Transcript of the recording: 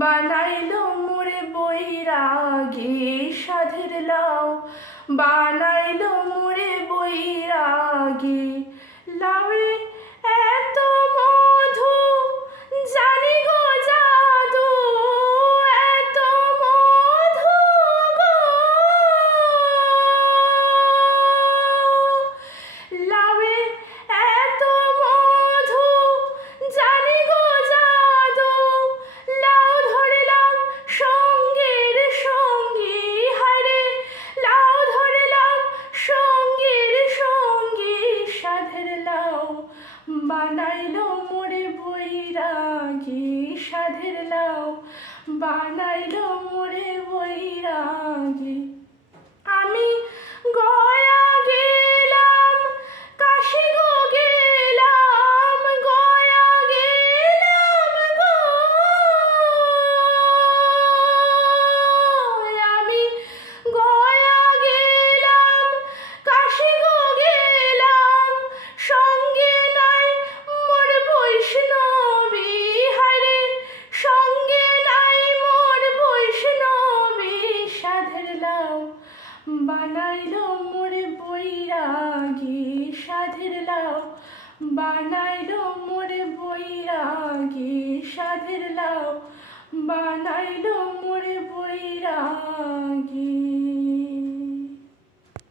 বানাইলো মোরে বৈরাগী সাধের লাউ, বানাইলো মোরে বৈরাগী। লাউয়ে এত মধু জানি গো জাদু, এত মধু গো। লাউয়ে এত মধু জানি গো জাদু, লাউ ধরিলাম সঙ্গীর সঙ্গী। হায়রে লাউ ধরিলাম সঙ্গীর সঙ্গী, সাধের লাউ বানাইলো মোরে বৈরাগী। সাধের লাউ বানাইলো মোরে বৈরাগী। আমি গয়া গেলাম, কাশি গো গেলাম, গয়া গেলাম গো। আমি গয়া গেলাম, কাশি গো গেলাম, সঙ্গে নাই মোর বৈষ্ণবী। হায়রে সঙ্গে নাই মোর বৈষ্ণবী, সাধের লাউ বানাইলো মোরে বৈরাগী। সাধের লাউ বানাইলো মোরে বৈরাগী। সাধের লাউ বানাইলো মোরে বৈরাগী।